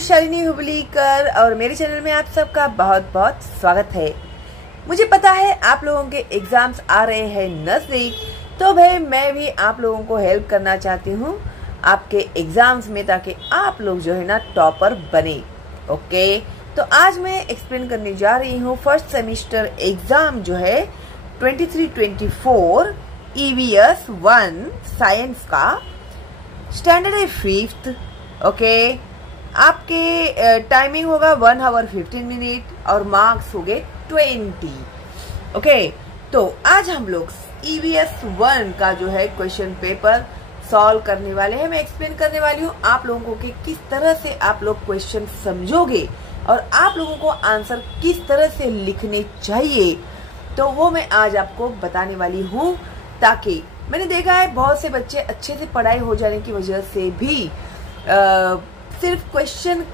शालिनी हुबलीकर और मेरे चैनल में आप सबका बहुत बहुत स्वागत है। मुझे पता है आप लोगों के एग्जाम्स आ रहे हैं नजदीक, तो भाई मैं भी आप लोगों को हेल्प करना चाहती हूँ आपके एग्जाम्स में, ताकि आप लोग जो है ना टॉपर बने। ओके, तो आज मैं एक्सप्लेन करने जा रही हूँ फर्स्ट सेमिस्टर एग्जाम जो है 23-24 EVS 1 साइंस का, स्टैंडर्ड है 5th। ओके, आपके टाइमिंग होगा 1 आवर 15 मिनट और मार्क्स हो गए 20। ओके, तो आज हम लोग EVS 1 का जो है क्वेश्चन पेपर सॉल्व करने वाले हैं। मैं एक्सप्लेन करने वाली हूँ आप लोगों को कि किस तरह से आप लोग क्वेश्चन समझोगे और आप लोगों को आंसर किस तरह से लिखने चाहिए, तो वो मैं आज आपको बताने वाली हूँ। ताकि मैंने देखा है बहुत से बच्चे अच्छे से पढ़ाई हो जाने की वजह से भी सिर्फ क्वेश्चन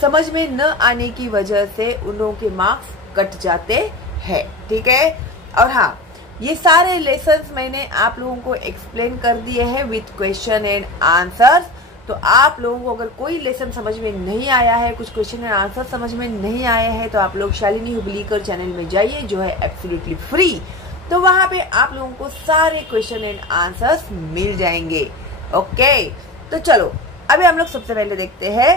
समझ में न आने की वजह से उन लोगों के मार्क्स कट जाते हैं। ठीक है, और हाँ, ये सारे लेसन्स मैंने आप लोगों को एक्सप्लेन कर दिए हैं विथ क्वेश्चन एंड आंसर्स। तो आप लोगों को अगर कोई लेसन समझ में नहीं आया है, कुछ क्वेश्चन एंड आंसर समझ में नहीं आए हैं, तो आप लोग शालिनी हुबलीकर चैनल में जाइए जो है एब्सोल्युटली फ्री। तो वहां पे आप लोगों को सारे क्वेश्चन एंड आंसर्स मिल जाएंगे। ओके, तो चलो अभी हम लोग सबसे पहले देखते हैं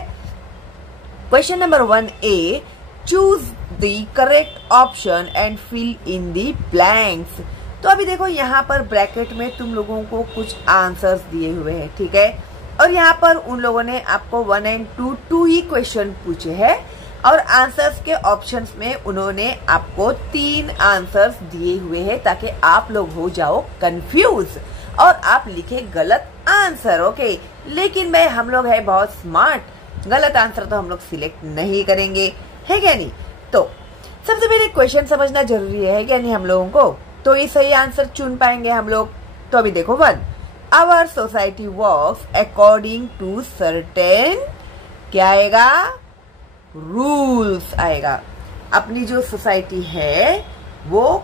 question number 1A। Choose the correct option and fill in the blanks. तो अभी देखो यहाँ पर ब्रैकेट में तुम लोगों को कुछ आंसर्स दिए हुए हैं, ठीक है, और यहाँ पर उन लोगों ने आपको 1 और 2 ही क्वेश्चन पूछे हैं और आंसर्स के ऑप्शंस में उन्होंने आपको 3 आंसर्स दिए हुए हैं, ताकि आप लोग हो जाओ कंफ्यूज और आप लिखे गलत आंसर। ओके, लेकिन हम लोग है बहुत स्मार्ट, गलत आंसर तो हम लोग सिलेक्ट नहीं करेंगे, है क्या नहीं। तो सबसे पहले क्वेश्चन समझना जरूरी है क्या नहीं हम लोगों को, तो ये सही आंसर चुन पाएंगे हम लोग। तो अभी देखो 1, our society works according to certain, क्या आएगा, रूल्स आएगा। अपनी जो सोसाइटी है वो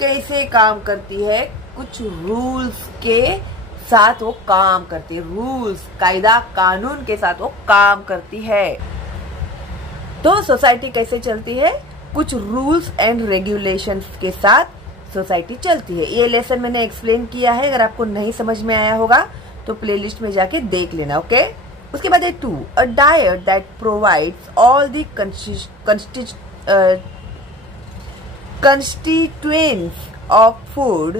कैसे काम करती है, कुछ रूल्स के साथ वो काम करती है, रूल्स कायदा कानून के साथ वो काम करती है। तो सोसाइटी कैसे चलती है, कुछ रूल्स एंड रेगुलेशंस के साथ सोसाइटी चलती है। ये लेसन मैंने एक्सप्लेन किया है, अगर आपको नहीं समझ में आया होगा तो प्लेलिस्ट में जाके देख लेना। ओके, उसके बाद है 2, a diet that provides all the constituents of food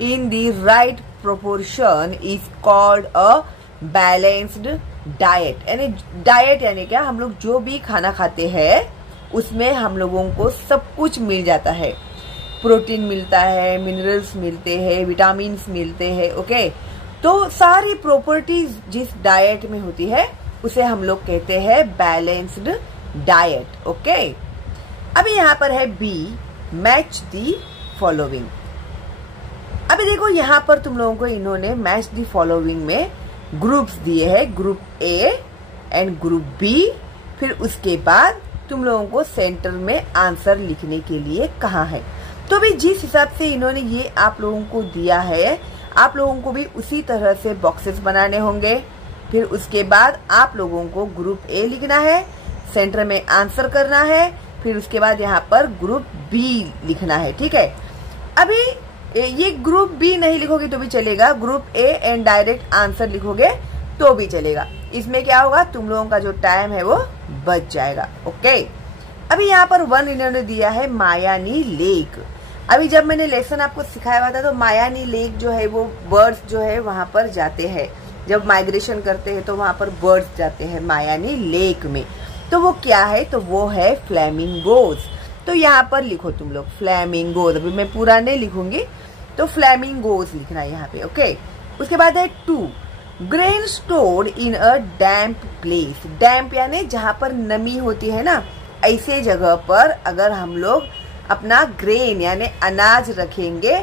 in the right proportion is called a balanced diet। यानी डाइट यानी क्या, हम लोग जो भी खाना खाते हैं उसमें हम लोगों को सब कुछ मिल जाता है, प्रोटीन मिलता है, मिनरल्स मिलते हैं, विटामिन्स मिलते हैं। ओके, तो सारी प्रॉपर्टीज जिस डाइट में होती है उसे हम लोग कहते हैं बैलेंस्ड डाइट। ओके, अभी यहाँ पर है B, मैच दी फॉलोइंग। अभी देखो यहाँ पर तुम लोगों को इन्होंने मैच दी फॉलोइंग में ग्रुप्स दिए हैं, group A and group B। फिर उसके बाद तुम लोगों को सेंटर में आंसर लिखने के लिए कहा है। तो भी जिस हिसाब से इन्होंने ये आप लोगों को दिया है, आप लोगों को भी उसी तरह से बॉक्सेस बनाने होंगे। फिर उसके बाद आप लोगों को ग्रुप A लिखना है, सेंटर में आंसर करना है, फिर उसके बाद यहाँ पर ग्रुप B लिखना है। ठीक है, अभी ये ग्रुप B नहीं लिखोगे तो भी चलेगा, group A and direct answer लिखोगे तो भी चलेगा। इसमें क्या होगा, तुम लोगों का जो टाइम है वो बच जाएगा। ओके, अभी यहाँ पर 1 इन्होंने दिया है मायानी लेक। अभी जब मैंने लेसन आपको सिखाया हुआ था तो मायानी लेक जो है वो बर्ड्स जो है वहां पर जाते हैं, जब माइग्रेशन करते हैं तो वहां पर बर्ड्स जाते हैं मायानी लेक में। तो वो क्या है, तो वो है फ्लैमिंगोज। तो यहाँ पर लिखो तुम लोग फ्लैमिंगोज, अभी मैं पूरा नहीं लिखूंगी, तो फ्लैमिंगोज लिखना है यहाँ पे। ओके, उसके बाद है 2, grain stored in a damp place. Damp यानी जहाँ पर नमी होती है ना, ऐसे जगह पर अगर हम लोग अपना ग्रेन यानी अनाज रखेंगे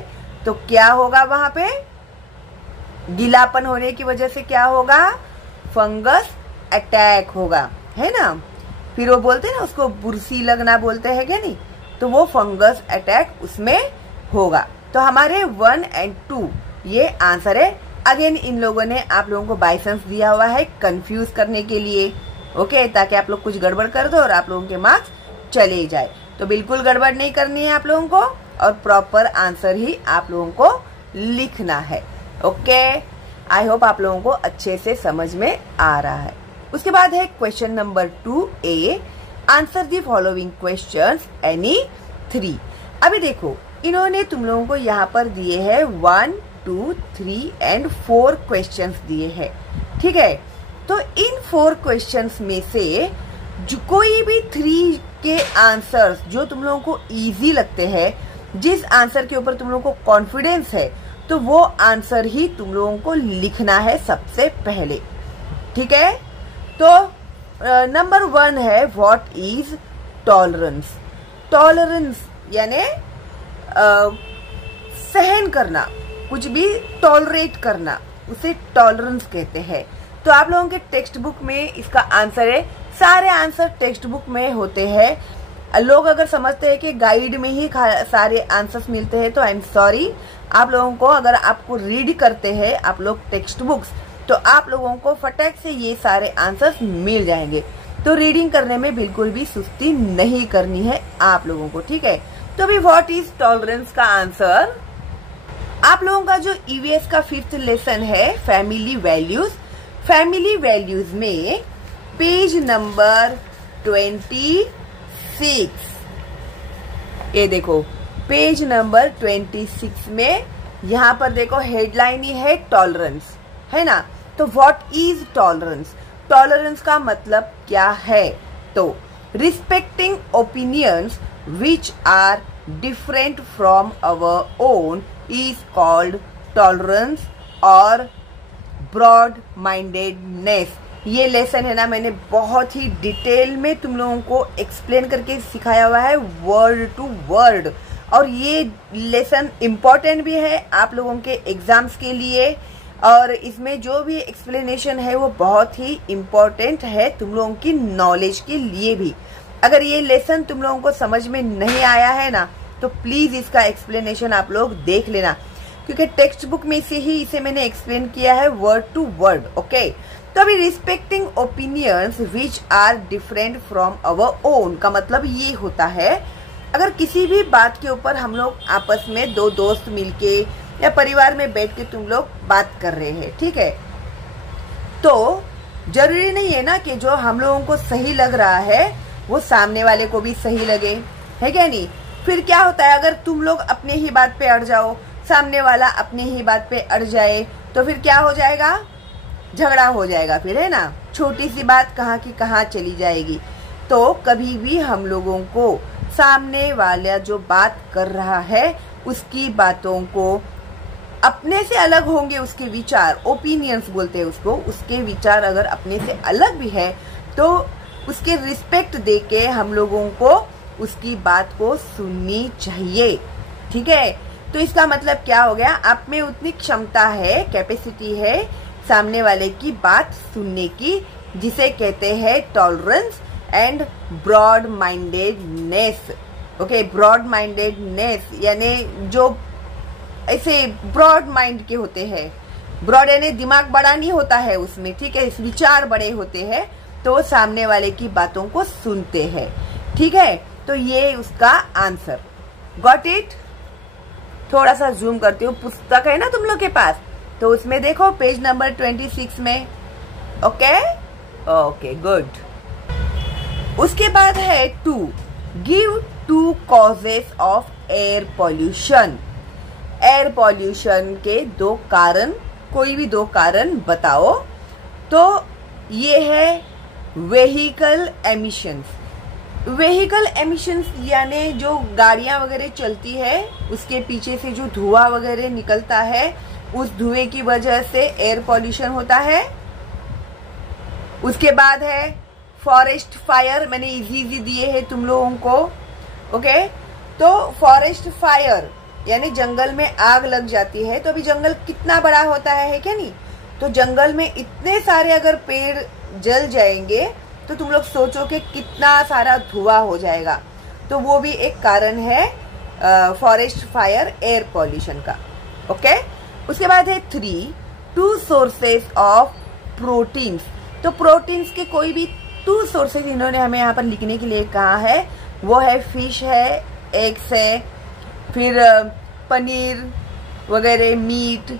तो क्या होगा, वहां पे गीलापन होने की वजह से क्या होगा, फंगस अटैक होगा, है ना। फिर वो बोलते हैं ना उसको बुरसी लगना बोलते हैं क्या नहीं, तो वो फंगस अटैक उसमें होगा। तो हमारे 1 और 2 ये आंसर है। अगेन इन लोगों ने आप लोगों को बाइसेंस दिया हुआ है कंफ्यूज करने के लिए। ओके, ताकि आप लोग कुछ गड़बड़ कर दो और आप लोगों के मार्क्स चले जाए। तो बिल्कुल गड़बड़ नहीं करनी है आप लोगों को, और प्रॉपर आंसर ही आप लोगों को लिखना है। ओके, आई होप आप लोगों को अच्छे से समझ में आ रहा है। उसके बाद है question number 2A, answer the following questions any 3। अभी देखो, इन्होंने तुम लोगों को यहाँ पर दिए हैं 1, 2, 3 एंड 4 क्वेश्चंस दिए हैं, ठीक है। तो इन 4 क्वेश्चंस में से जो कोई भी 3 के आंसर्स जो तुम लोगों को इजी लगते हैं, जिस आंसर के ऊपर तुम लोगों को कॉन्फिडेंस है, तो वो आंसर ही तुम लोगों को लिखना है सबसे पहले, ठीक है। तो नंबर 1 है व्हाट इज टॉलरेंस। टॉलरेंस यानी सहन करना, कुछ भी टॉलरेट करना, उसे टॉलरेंस कहते हैं। तो आप लोगों के टेक्स्ट बुक में इसका आंसर है, सारे आंसर टेक्स्ट बुक में होते हैं। लोग अगर समझते हैं कि गाइड में ही सारे आंसर्स मिलते हैं, तो आई एम सॉरी, आप लोगों को अगर आपको रीड करते हैं आप लोग टेक्स्ट बुक्स, तो आप लोगों को फटाक से ये सारे आंसर्स मिल जाएंगे। तो रीडिंग करने में बिल्कुल भी सुस्ती नहीं करनी है आप लोगों को, ठीक है। तो अभी व्हाट इज टॉलरेंस का आंसर, आप लोगों का जो ईवीएस का 5th लेसन है फैमिली वैल्यूज, फैमिली वैल्यूज में पेज नंबर 26, ये देखो पेज नंबर 26 में यहाँ पर देखो हेडलाइन ही है टॉलरेंस, है ना। तो व्हाट इज टॉलरेंस, टॉलरेंस का मतलब क्या है, तो respecting opinions which are different from our own is called tolerance और ब्रॉड माइंडेडनेस। ये लेसन है ना, मैंने बहुत ही डिटेल में तुम लोगों को एक्सप्लेन करके सिखाया हुआ है वर्ड टू वर्ड, और ये लेसन इम्पोर्टेंट भी है आप लोगों के एग्जाम्स के लिए, और इसमें जो भी एक्सप्लेनेशन है वो बहुत ही इम्पोर्टेंट है तुम लोगों की नॉलेज के लिए भी। अगर ये लेसन तुम लोगों को समझ में नहीं आया है ना, तो प्लीज इसका एक्सप्लेनेशन आप लोग देख लेना, क्योंकि टेक्स्ट बुक में से ही इसे मैंने एक्सप्लेन किया है वर्ड टू वर्ड। ओके, तो अभी respecting opinions which are different from our own का मतलब ये होता है, अगर किसी भी बात के ऊपर हम लोग आपस में 2 दोस्त मिलके या परिवार में बैठ के तुम लोग बात कर रहे हैं, ठीक है, तो जरूरी नहीं है ना कि जो हम लोगों को सही लग रहा है वो सामने वाले को भी सही लगे, है क्या नहीं। फिर क्या होता है, अगर तुम लोग अपने ही बात पे अड़ जाओ, सामने वाला अपने ही बात पे अड़ जाए, तो फिर क्या हो जाएगा, झगड़ा हो जाएगा फिर, है ना। छोटी सी बात कहाँ की कहाँ चली जाएगी। तो कभी भी हम लोगों को सामने वाला जो बात कर रहा है उसकी बातों को, अपने से अलग होंगे उसके विचार, ओपिनियंस बोलते हैं उसको, उसके विचार अगर अपने से अलग भी है तो उसके रिस्पेक्ट देके हम लोगों को उसकी बात को सुननी चाहिए, ठीक है। तो इसका मतलब क्या हो गया, आप में उतनी क्षमता है, कैपेसिटी है सामने वाले की बात सुनने की, जिसे कहते हैं tolerance and broad mindedness. Okay, broad mindedness यानी जो ऐसे ब्रॉड माइंड के होते हैं, ब्रॉड यानी दिमाग बड़ा नहीं होता है उसमें, ठीक है, विचार बड़े होते हैं, तो सामने वाले की बातों को सुनते हैं, ठीक है। तो ये उसका आंसर, गॉट इट। थोड़ा सा जूम करती हूँ, पुस्तक है ना तुम लोग के पास, तो उसमें देखो पेज नंबर 26 में। Okay okay, good. उसके बाद है 2, give 2 causes of air pollution. Air pollution के 2 कारण, कोई भी 2 कारण बताओ। तो ये है व्हीकल एमिशंस। व्हीकल एमिशंस यानी जो गाड़ियां वगैरह चलती है उसके पीछे से जो धुआं वगैरह निकलता है, उस धुएं की वजह से एयर पॉल्यूशन होता है। उसके बाद है फॉरेस्ट फायर, मैंने इजी दिए हैं तुम लोगों को। ओके, तो फॉरेस्ट फायर यानी जंगल में आग लग जाती है, तो अभी जंगल कितना बड़ा होता है क्या नहीं, तो जंगल में इतने सारे अगर पेड़ जल जाएंगे तो तुम लोग सोचो कि कितना सारा धुआं हो जाएगा। तो वो भी एक कारण है फॉरेस्ट फायर, एयर पॉल्यूशन का। ओके, उसके बाद है 3, 2 सोर्सेस ऑफ प्रोटीन्स। तो प्रोटीन्स के कोई भी 2 सोर्सेज इन्होंने हमें यहाँ पर लिखने के लिए कहा है, वो है फिश है, एग्स है, फिर पनीर वगैरह, मीट,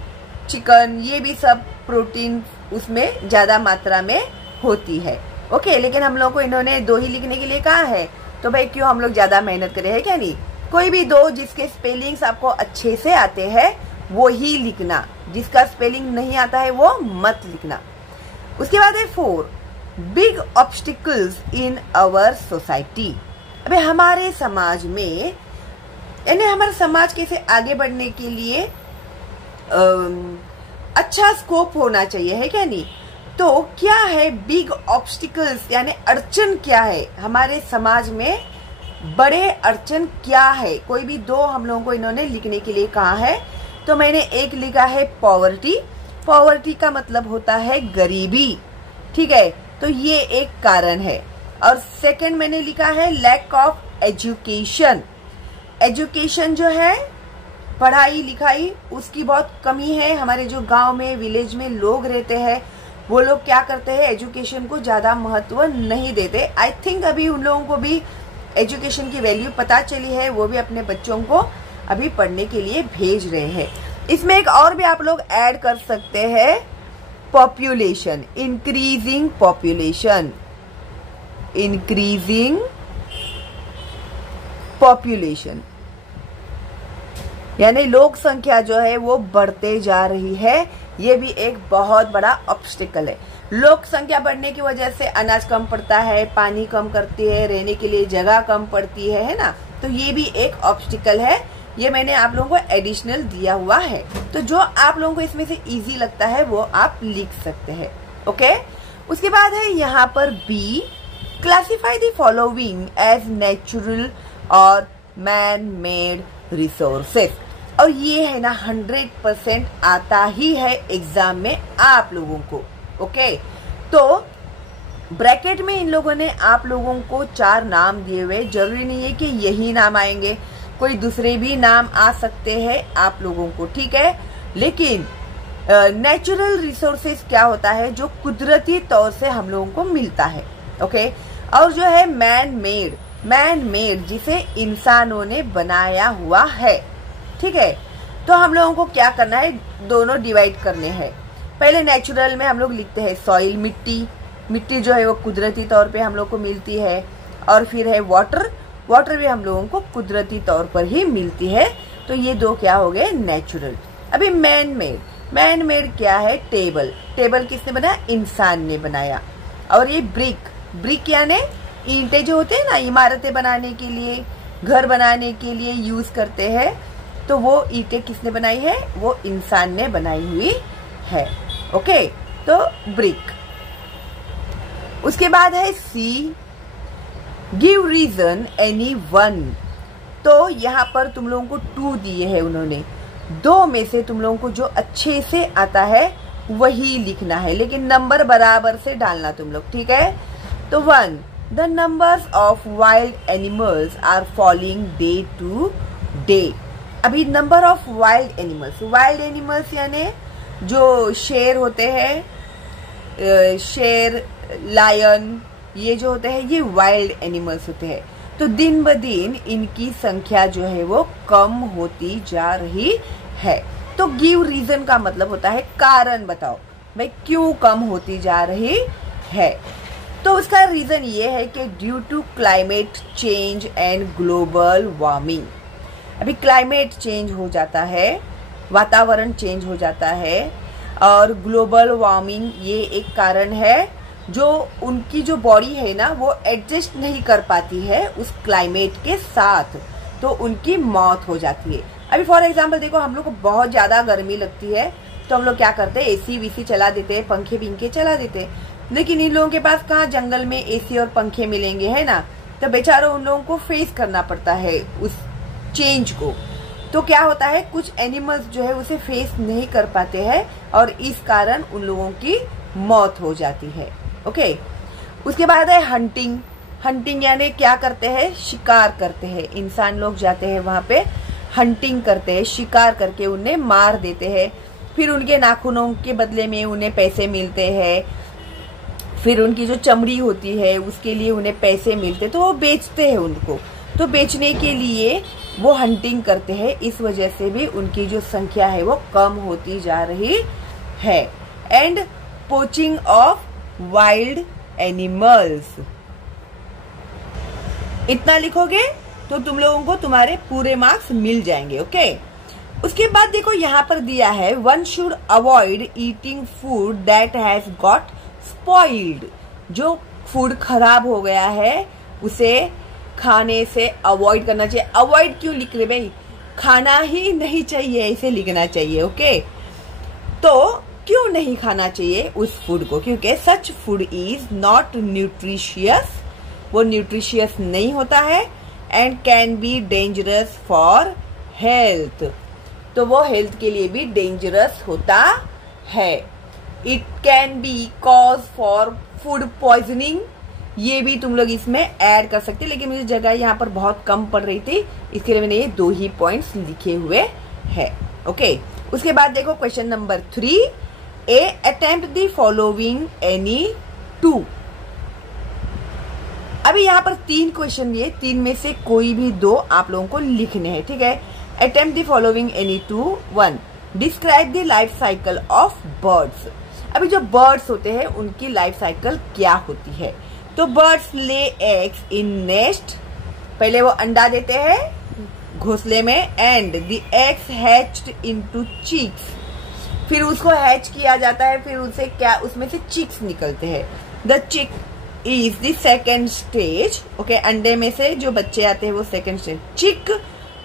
चिकन, ये भी सब प्रोटीन उसमें ज्यादा मात्रा में होती है। ओके, लेकिन हम लोग को इन्होंने 2 ही लिखने के लिए कहा है, तो भाई क्यों हम लोग ज्यादा मेहनत करें, है क्या नहीं। कोई भी 2 जिसके स्पेलिंग्स आपको अच्छे से आते हैं वो ही लिखना, जिसका स्पेलिंग नहीं आता है वो मत लिखना। उसके बाद है 4 big obstacles in our society. अबे हमारे समाज में, यानी हमारा समाज कैसे आगे बढ़ने के लिए अच्छा स्कोप होना चाहिए, है क्या नहीं। तो क्या है बिग ऑब्स्टिकल्स, यानी अड़चन क्या है हमारे समाज में, बड़े अड़चन क्या है। कोई भी 2 हम लोगों को इन्होंने लिखने के लिए कहा है, तो मैंने एक लिखा है पॉवर्टी। पॉवर्टी का मतलब होता है गरीबी, ठीक है, तो ये एक कारण है। और सेकंड मैंने लिखा है लैक ऑफ एजुकेशन। एजुकेशन जो है, पढ़ाई लिखाई, उसकी बहुत कमी है। हमारे जो गांव में, विलेज में लोग रहते हैं, वो लोग क्या करते हैं, एजुकेशन को ज्यादा महत्व नहीं देते। आई थिंक अभी उन लोगों को भी एजुकेशन की वैल्यू पता चली है, वो भी अपने बच्चों को अभी पढ़ने के लिए भेज रहे हैं। इसमें एक और भी आप लोग ऐड कर सकते हैं, population, increasing population, increasing population, यानी लोक संख्या जो है वो बढ़ते जा रही है। ये भी एक बहुत बड़ा ऑब्स्टिकल है। लोक संख्या बढ़ने की वजह से अनाज कम पड़ता है, पानी कम करती है, रहने के लिए जगह कम पड़ती है ना। तो ये भी एक ऑब्स्टिकल है। ये मैंने आप लोगों को एडिशनल दिया हुआ है, तो जो आप लोगों को इसमें से इजी लगता है वो आप लिख सकते हैं। ओके, उसके बाद है यहाँ पर b, classify the following as natural और मैन मेड रिसोर्सेस। और ये है ना 100% आता ही है एग्जाम में आप लोगों को। ओके, तो ब्रैकेट में इन लोगों ने आप लोगों को 4 नाम दिए हुए, जरूरी नहीं है कि यही नाम आएंगे, कोई दूसरे भी नाम आ सकते हैं आप लोगों को, ठीक है। लेकिन नेचुरल रिसोर्सेज क्या होता है, जो कुदरती तौर से हम लोगों को मिलता है। ओके, और जो है मैन मेड, मैन मेड जिसे इंसानों ने बनाया हुआ है, ठीक है। तो हम लोगों को क्या करना है, दोनों डिवाइड करने हैं। पहले नेचुरल में हम लोग लिखते हैं सॉइल, मिट्टी, मिट्टी जो है वो कुदरती तौर पे हम लोग को मिलती है। और फिर है वाटर, वाटर भी हम लोगों को कुदरती तौर पर ही मिलती है। तो ये 2 क्या हो गए, नेचुरल। अभी मैन मेड, मैन मेड क्या है, टेबल, टेबल किसने बनाया, इंसान ने बनाया। और ये ब्रिक, ब्रिक यानी ईंटें जो होते हैं ना, इमारतें बनाने के लिए, घर बनाने के लिए यूज करते हैं, तो वो ईंटें किसने बनाई है, वो इंसान ने बनाई हुई है। ओके, तो ब्रिक। उसके बाद है सी, गिव रीजन एनी वन। तो यहाँ पर तुम लोगों को 2 दिए हैं उन्होंने, 2 में से तुम लोगों को जो अच्छे से आता है वही लिखना है, लेकिन नंबर बराबर से डालना तुम लोग, ठीक है। तो 1, the numbers of wild animals are falling day to day. अभी number of wild animals, wild animals यानी जो शेर होते हैं, शेर, लायन, ये जो होते हैं ये वाइल्ड एनिमल्स होते हैं। तो दिन ब दिन इनकी संख्या जो है वो कम होती जा रही है। तो गिव रीजन का मतलब होता है कारण बताओ, भाई क्यों कम होती जा रही है। तो उसका रीजन ये है कि due to climate change and global warming. अभी क्लाइमेट चेंज हो जाता है, वातावरण चेंज हो जाता है, और ग्लोबल वार्मिंग ये एक कारण है। जो उनकी जो बॉडी है ना वो एडजस्ट नहीं कर पाती है उस क्लाइमेट के साथ, तो उनकी मौत हो जाती है। अभी फॉर एग्जांपल देखो, हम लोग को बहुत ज्यादा गर्मी लगती है तो हम लोग क्या करते हैं, एसी वीसी चला देते हैं, पंखे बिंखे चला देते हैं। लेकिन इन लोगों के पास कहाँ जंगल में एसी और पंखे मिलेंगे, है ना। तो बेचारों उन लोगों को फेस करना पड़ता है उस चेंज को। तो क्या होता है, कुछ एनिमल्स जो है उसे फेस नहीं कर पाते हैं और इस कारण उन लोगों की मौत हो जाती है। ओके, उसके बाद है हंटिंग। हंटिंग यानी क्या करते हैं, शिकार करते हैं। इंसान लोग जाते हैं वहां पे हंटिंग करते हैं, शिकार करके उन्हें मार देते हैं, फिर उनके नाखूनों के बदले में उन्हें पैसे मिलते हैं। फिर उनकी जो चमड़ी होती है उसके लिए उन्हें पैसे मिलते, तो वो बेचते हैं उनको। तो बेचने के लिए वो हंटिंग करते हैं, इस वजह से भी उनकी जो संख्या है वो कम होती जा रही है। And poaching of wild animals, इतना लिखोगे तो तुम लोगों को तुम्हारे पूरे मार्क्स मिल जाएंगे। ओके, उसके बाद देखो यहाँ पर दिया है one should avoid eating food that has got spoiled. जो फूड खराब हो गया है उसे खाने से अवॉइड करना चाहिए। अवॉइड क्यों लिख रहे भाई, खाना ही नहीं चाहिए इसे लिखना चाहिए। ओके, तो क्यों नहीं खाना चाहिए उस फूड को, क्योंकि सच फूड इज नॉट न्यूट्रिशियस, वो न्यूट्रिशियस नहीं होता है। And can be dangerous for health, तो वो हेल्थ के लिए भी डेंजरस होता है। It can be cause for food poisoning, ये भी तुम लोग इसमें ऐड कर सकते, लेकिन मुझे जगह यहाँ पर बहुत कम पड़ रही थी, इसके लिए मैंने ये 2 ही पॉइंट्स लिखे हुए हैं। ओके, उसके बाद देखो question number 3, A attempt the following any 2। अभी यहाँ पर 3 क्वेश्चन दिए, 3 में से कोई भी 2 आप लोगों को लिखने हैं। ठीक है, attempt the following any 2। 1, describe the life cycle of birds. अभी जो बर्ड्स होते हैं उनकी लाइफ साइकिल क्या होती है, तो birds lay eggs in nest, पहले वो अंडा देते हैं घोंसले में, and the eggs hatched into chicks, फिर उसको हैच किया जाता है, फिर उसे क्या उसमें से चिक्स निकलते हैं। द चिक is the second stage. Okay, अंडे में से जो बच्चे आते हैं वो सेकेंड स्टेज। चिक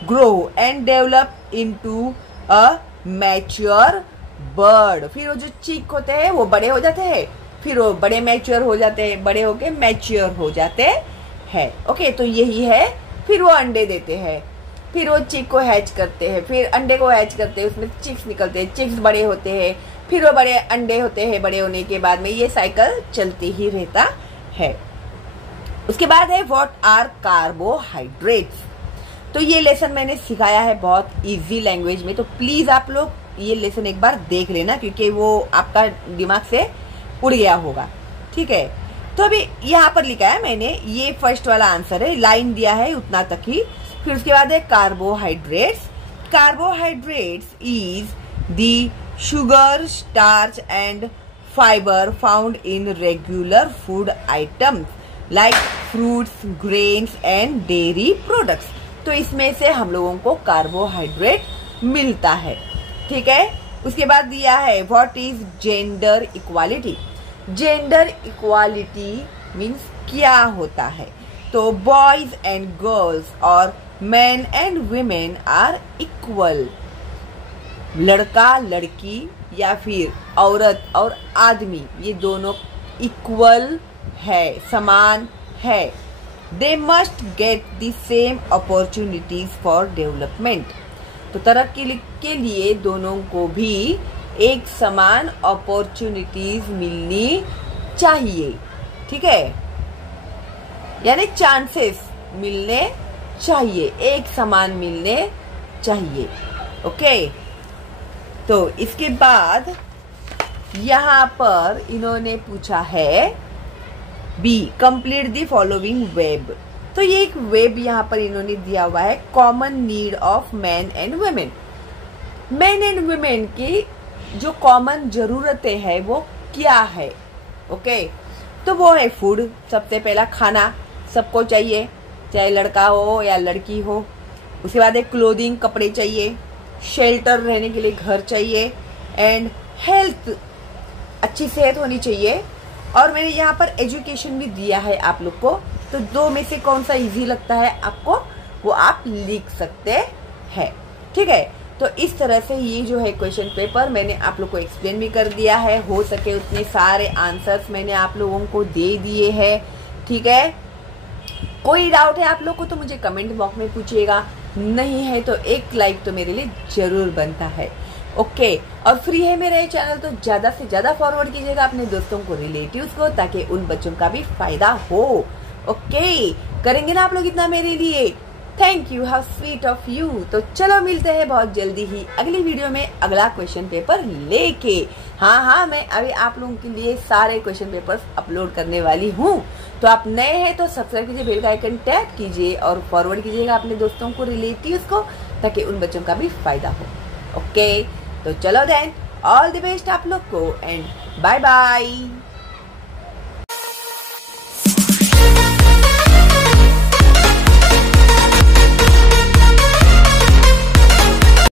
grow and develop into a mature bird, फिर वो जो चिक होते हैं वो बड़े हो जाते हैं, फिर वो बड़े मैच्योर हो जाते हैं, बड़े होके मैच्योर हो जाते हैं। ओके, तो यही है। फिर वो अंडे देते हैं, फिर वो चिक को हैच करते हैं, फिर अंडे को हैच करते हैं, उसमें चिक्स निकलते हैं, चिक्स बड़े होते हैं, फिर वो बड़े अंडे होते हैं, बड़े होने के बाद में ये साइकिल चलती ही रहता है। उसके बाद है व्हाट आर कार्बोहाइड्रेट्स। तो ये लेसन मैंने सिखाया है बहुत इजी लैंग्वेज में, तो प्लीज आप लोग ये लेसन एक बार देख लेना, क्योंकि वो आपका दिमाग से उड़ गया होगा। ठीक है, तो अभी यहाँ पर लिखा है मैंने, ये फर्स्ट वाला आंसर है, लाइन दिया है उतना तक ही। फिर उसके बाद है carbohydrates. Carbohydrates is the sugar, starch and fibre found in regular food items like fruits, grains and dairy products. तो इसमें से हम लोगों को कार्बोहाइड्रेट मिलता है। ठीक है, उसके बाद दिया है what is gender equality. Gender equality means क्या होता है, तो बॉयज एंड गर्ल्स और man and women are equal. लड़का लड़की या फिर औरत और आदमी, ये दोनों इक्वल है, समान है। They must get the same opportunities for development. तो तरक्की के लिए दोनों को भी एक समान अपॉर्चुनिटीज मिलनी चाहिए। ठीक है, यानी चांसेस मिलने चाहिए, एक समान मिलने चाहिए। ओके, तो इसके बाद यहाँ पर इन्होंने पूछा है b, complete the following web. तो ये एक वेब यहाँ पर इन्होंने दिया हुआ है, common need of man and women. Man and women की जो कॉमन जरूरतें हैं वो क्या है। ओके, तो वो है फूड, सबसे पहला खाना सबको चाहिए, चाहे लड़का हो या लड़की हो। उसके बाद एक क्लोथिंग, कपड़े चाहिए, शेल्टर, रहने के लिए घर चाहिए, एंड हेल्थ, अच्छी सेहत होनी चाहिए। और मैंने यहाँ पर एजुकेशन भी दिया है आप लोग को, तो 2 में से कौन सा इजी लगता है आपको वो आप लिख सकते हैं। ठीक है, तो इस तरह से ये जो है क्वेश्चन पेपर मैंने आप लोग को एक्सप्लेन भी कर दिया है। हो सके उतने सारे आंसर्स मैंने आप लोगों को दे दिए हैं। ठीक है, कोई डाउट है आप लोग को तो मुझे कमेंट बॉक्स में पूछिएगा, नहीं है तो एक लाइक तो मेरे लिए जरूर बनता है। ओके, और फ्री है मेरा ये चैनल, तो ज्यादा से ज्यादा फॉरवर्ड कीजिएगा अपने दोस्तों को, रिलेटिव्स को, ताकि उन बच्चों का भी फायदा हो। ओके, करेंगे ना आप लोग इतना मेरे लिए। Thank you, how sweet of you. तो चलो मिलते हैं बहुत जल्दी ही अगली वीडियो में अगला क्वेश्चन पेपर लेके। हाँ, मैं अभी आप लोगों के लिए सारे क्वेश्चन पेपर्स अपलोड करने वाली हूँ। तो आप नए हैं तो सब्सक्राइब कीजिए, बेल का आइकन टैप कीजिए और फॉरवर्ड कीजिएगा अपने दोस्तों को, रिलेटिव्स को, ताकि उन बच्चों का भी फायदा हो। ओके, तो चलो देन, ऑल द बेस्ट आप लोग को एंड बाय बाय।